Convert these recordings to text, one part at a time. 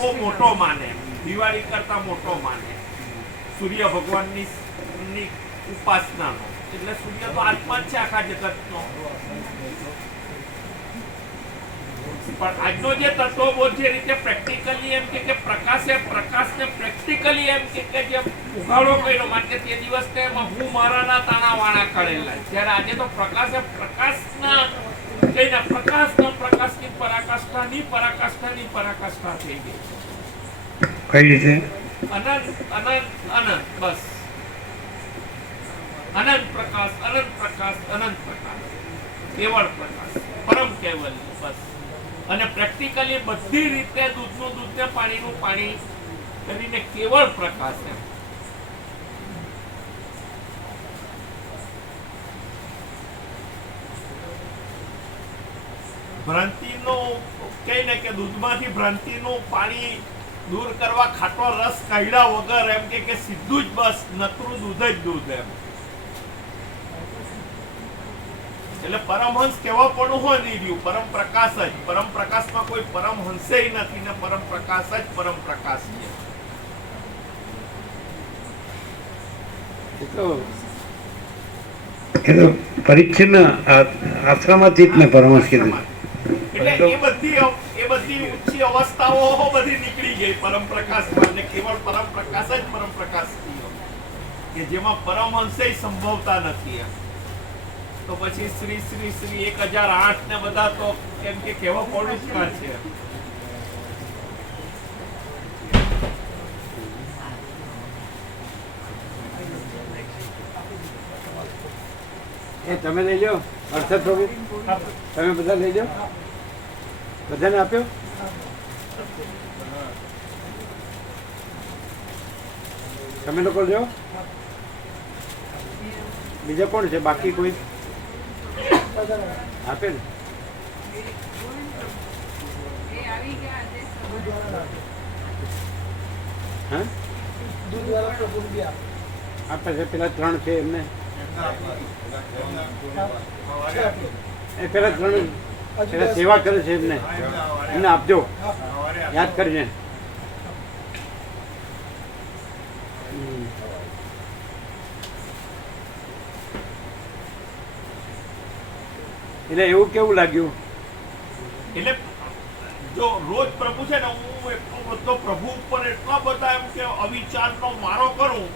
બહુ મોટો માને. દિવાળી કરતા મોટો માને. સૂર્ય ભગવાનની ની ઉપાસનાનો. એટલે સૂર્ય તો આત્મા છે આખા જગતનો. પણ આજનો જે તત્વબોધ જે રીતે પ્રેક્ટિકલી એમ કે કે પ્રકાશે પ્રકાશને પ્રેક્ટિકલી એમ કે કે જે ઉઘાડો કર્યો, માન કે તે દિવસને એમાં હું મારાના તાણા વાણા કરેલા. જ્યારે આજે તો પ્રકાશે પ્રકાશના કહીને પ્રકાશના પ્રકાશની પરાકાષ્ઠાની પરાકાષ્ઠાની પરાકાષ્ઠા થઈ ગઈ. કઈ રીતે? અનંત અનંત અનંત બસ. અનંત પ્રકાશ અનંત પ્રકાશ અનંત પ્રકાશ. કેવળ પ્રકાશ. પરમ કેવલ બસ. અને પ્રેક્ટિકલી બધી રીતે દૂધનું દૂધ ને પાણીનું પાણી કરીને કેવળ પ્રકાશ એમ. ભ્રાંતિનો કહે ને કે દૂધમાંથી ભ્રાંતિનું પાણી દૂર કરવા ખાટો રસ કાઢ્યા વગર એમ કે સીધું જ બસ નતરું દૂધ જ દૂધ એમ. એટલે પરમહંસ કેવા પણ હોય નહીં રહ્યું પરમ પ્રકાશ જ. પરમ પ્રકાશમાં કોઈ પરમહંસે નથી ને પરમ પ્રકાશ જ પરમ પ્રકાશ છે પરિચ્છિન્ન આ- આશ્રમાતીત ને પરમહંસ કીધું. એટલે એ બધી એ બધી ઊંચી અવસ્થાઓ બધી નીકળી ગઈ. પરમ પ્રકાશમાં ને કેવળ પરમ પ્રકાશ જ પરમ પ્રકાશ થયો. કે જેમાં પરમહંસે સંભવતા નથી એમ. તો પછી શ્રી શ્રી શ્રી એક હજાર આઠ ને બધા તો કેમ કે કેવા પોડુચકા છે. એ તમે લઈ જાઓ અડસઠ તમે બધા લઈ લો. બધાને આપ્યો? તમે લોકો જો બીજા કોણ છે? બાકી કોઈ? આપે ને. આપે છે. પેલા ત્રણ છે એમને. એ પેલા ત્રણ પેલા સેવા કરે છે એમને. એમને આપજો. યાદ કરીને. એટલે એવું કેવું લાગ્યું? એટલે જો રોજ પ્રભુ છે ને, હું એટલો બધો પ્રભુ ઉપર એટલા બધા એમ કે અવિચારનો મારો કરું,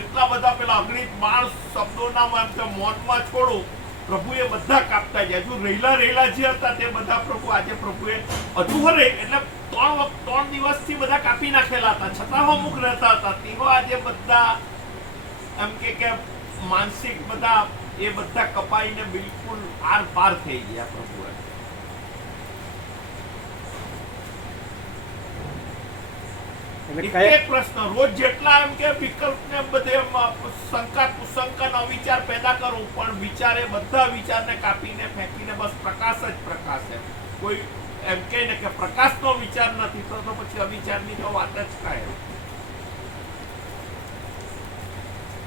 એટલા બધા પેલા અગણિત બાર શબ્દોના એમ કે મોનમાં છોડું પ્રભુ એ બધા કાપતા ગયા. હજુ રહેલા રહેલા જે હતા તે બધા પ્રભુ આજે પ્રભુએ હજુ હરે એટલે ત્રણ ત્રણ દિવસથી બધા કાપી નાખેલા હતા. છતાં અમુક રહેતા હતા. તેઓ આજે બધા એમ કે કે માનસિક બધા એ બધા કપાઈને બિલકુલ આર પાર થઈ ગયા પ્રભુએ એટલે એક પ્રશ્ન રોજ જેટલા એમ કે વિકલ્પ બધે શંકા કુશંકા વિચાર પેદા કરું પણ વિચારે બધા વિચારને કાપીને ફેંકીને બસ પ્રકાશ જ પ્રકાશ એમ. કોઈ એમ કહે ને કે પ્રકાશનો વિચાર નથી તો તો પછી અવિચારની તો વાત જ કાંઈ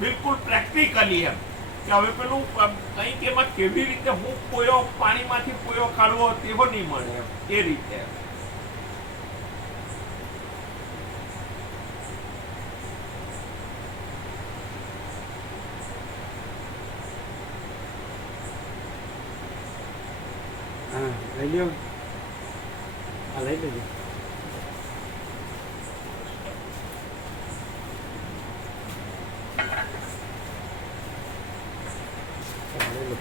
બિલકુલ પ્રેક્ટિકલી એમ. કે હવે પેલું કંઈક એમાં કેવી રીતે હું પોયો પાણીમાંથી પોયો કાઢવો તેવો નહીં મળે એમ. એ રીતે. હા લઈ લ્યો હા લઈ લેજો હા, લઈ લો.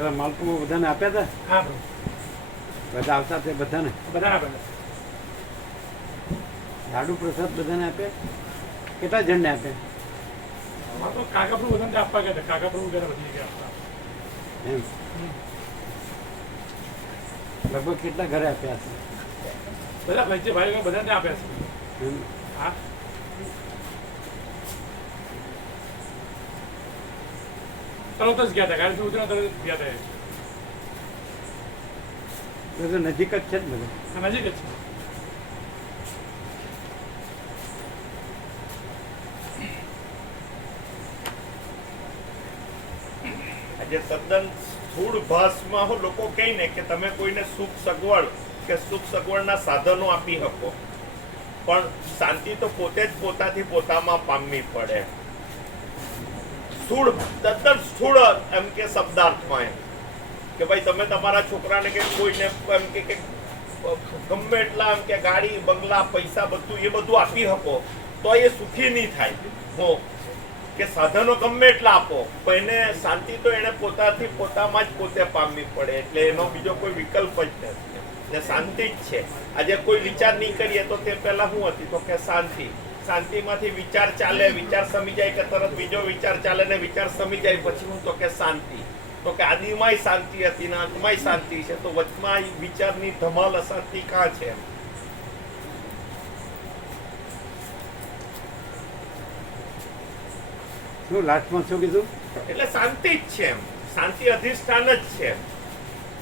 પેલા માલકો બધાને આપ્યા હતા હા બધા આવતા તે બધાને? બધા લાડુ પ્રસાદ બધાને આપે કેટલા જણને આપે આ તો કાકા બધાને આપવા ગયા હતા. કાકા પ્રભુ ગયા બધી ગયા એમ? લગભગ કેટલા ઘરે આપ્યા છે બધા ભાઈ બધાને આપ્યા છે. હા? તરત જ ગયા હતા કારણ કે ઉતરા તરત જ ગયા હતા નજીક જ છે જ બધું. નજીક જ છે. આજે તદ્દન સ્થૂળ ભાષમાં હું લોકો કહે ને કે તમે કોઈને સુખ સગવડ કે સુખ સગવડના સાધનો આપી શકો. પણ શાંતિ તો પોતે જ પોતાથી પોતામાં પામવી પડે. સ્થૂળ, તદ્દન સ્થૂળ એમ કે શબ્દાર્થમાં એમ. કે ભાઈ તમે તમારા છોકરાને કે કોઈને એમ કે ગમે એટલા એમ કે ગાડી, બંગલા, પૈસા બધું એ બધું આપી શકો, તો એ સુખી નહીં થાય. હો. કે સાધનો ગમે એટલા આપો, પણ એને શાંતિ તો એને પોતાથી પોતામાં જ પોતે પામવી પડે, એટલે એનો બીજો કોઈ વિકલ્પ જ નથી. ને શાંતિ જ છે. આજે કોઈ વિચાર નહીં કરીએ તો તે પહેલાં શું હતી, તો કે શાંતિ. શાંતિમાંથી વિચાર ચાલે વિચાર સમી જાય કે તરત બીજો વિચાર ચાલે ને વિચાર સમી જાય પછી હું તો કે શાંતિ. તો કે આદિમાંય શાંતિ હતી ને અંતમાંય શાંતિ છે તો વચમાં વિચારની ધમાલ અશાંતિ કાં છે શું લાસ્ટમાં શું કીધું? એટલે શાંતિ જ છે એમ. શાંતિ અધિષ્ઠાન જ છે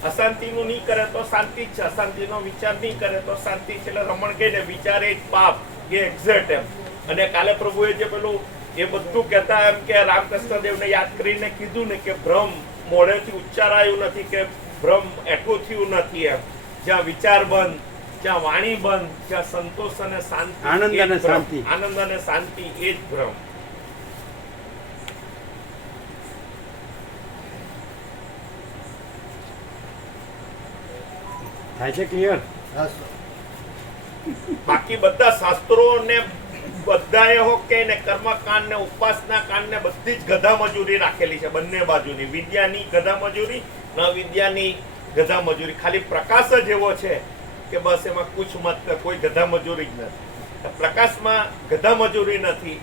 અશાંતિનું નહીં કરે તો શાંતિ જ છે અશાંતિનો વિચાર નહીં કરે તો શાંતિ છે. એટલે રમણ કહે ને વિચાર એ જ પાપ. એ એક્ઝેક્ટ એમ. અને કાલે પ્રભુએ જે પેલું એ બધું કહેતા એમ કે રામકૃષ્ણ દેવને યાદ કરીને કીધું ને કે ભ્રમ મોઢેથી ઉચ્ચારાયું નથી કે ભ્રમ એઠું થયું નથી એમ. જ્યાં વિચાર બંધ જ્યાં વાણી બંધ જ્યાં સંતોષ અને શાંતિ આનંદ અને શાંતિ. આનંદ અને શાંતિ એ જ ભ્રમ. થાય છે ક્લિયર બાકી બધા શાસ્ત્રો ને બધાએ હો કે ને કર્મકાંડ ને ઉપાસના કાંડ ને બધી જ ગધા મજૂરી રાખેલી છે બંને બાજુની. વિદ્યાની ગધા મજૂરી ન વિદ્યાની ગધા મજૂરી ખાલી પ્રકાશ જ એવો છે કે બસ એમાં કુછ મત કોઈ ગધા મજૂરી જ નથી. પ્રકાશમાં ગધા મજૂરી નથી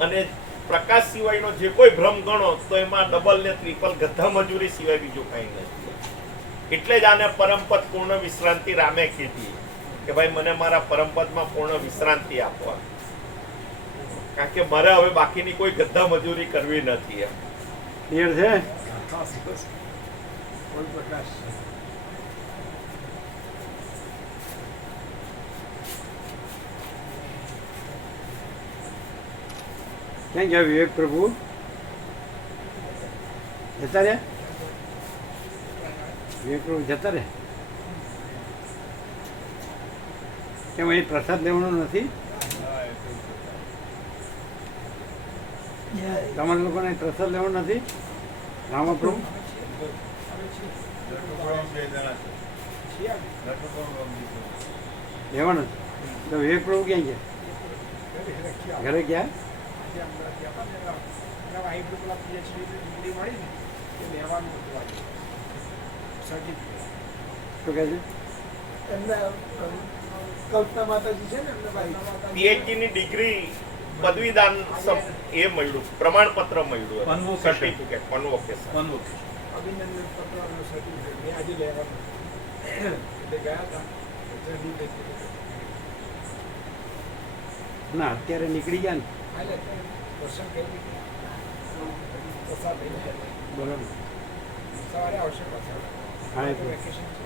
અને પ્રકાશ સિવાયનો જે કોઈ ભ્રમ ગણો તો એમાં ડબલ ને ટ્રિપલ ગધા મજૂરી સિવાય બીજું કંઈ નથી. એટલે જ આને પરમપદ પૂર્ણ વિશ્રાંતિ રામે કીધી. કે ભાઈ મને મારા પરમપદમાં પૂર્ણ વિશ્રાંતિ આપવા. કારણ કે મારે હવે બાકીની કોઈ ગધા મજૂરી કરવી નથી એમ. ક્લિયર છે? ક્યાં ગયા વિવેક પ્રભુ જતા રહ્યા? વિવેક પ્રભુ જતા રહ્યા? કેમ અહીં પ્રસાદ લેવાનો નથી? તમારા લોકોને પ્રસાદ લેવાનો નથી? રામાપ્રભુ લેવાનો તો વિવેક પ્રભુ ક્યાં ગયા? ઘરે ગયા? શું કહે છે? કલ્પના માતાજી છે ને એમને ભાઈ. પીએચડી ની ડિગ્રી પદવીદાન એ મળ્યું પ્રમાણપત્ર મળ્યું. સર્ટિફિકેટ કન્વોકેશન અભિનંદન પત્ર સર્ટિફિકેટ મેં આજે લેવાનું. એટલે ગયા હતા. ના અત્યારે નીકળી ગયા ને. બરાબર. સવારે આવશે પાછા. હા તો. વેકેશન છે.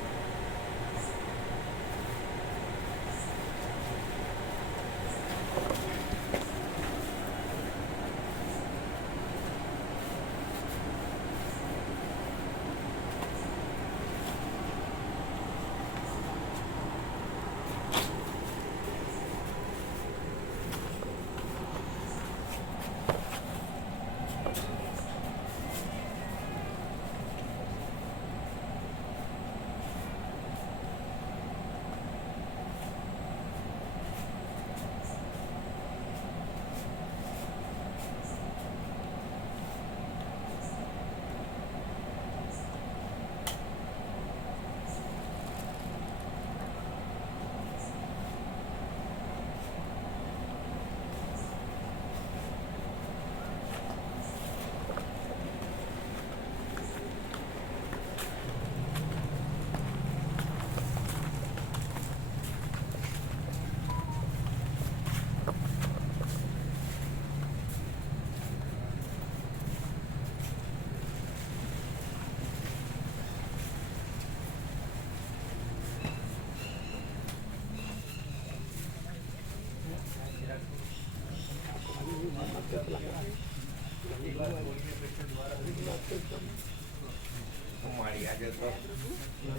મારી આજે તો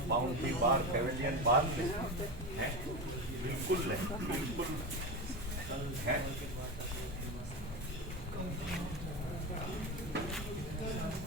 બાઉન્ડ્રી બાર પેવેલિયન બાર ને હે બિલકુલ નહીં બિલકુલ નહીં હે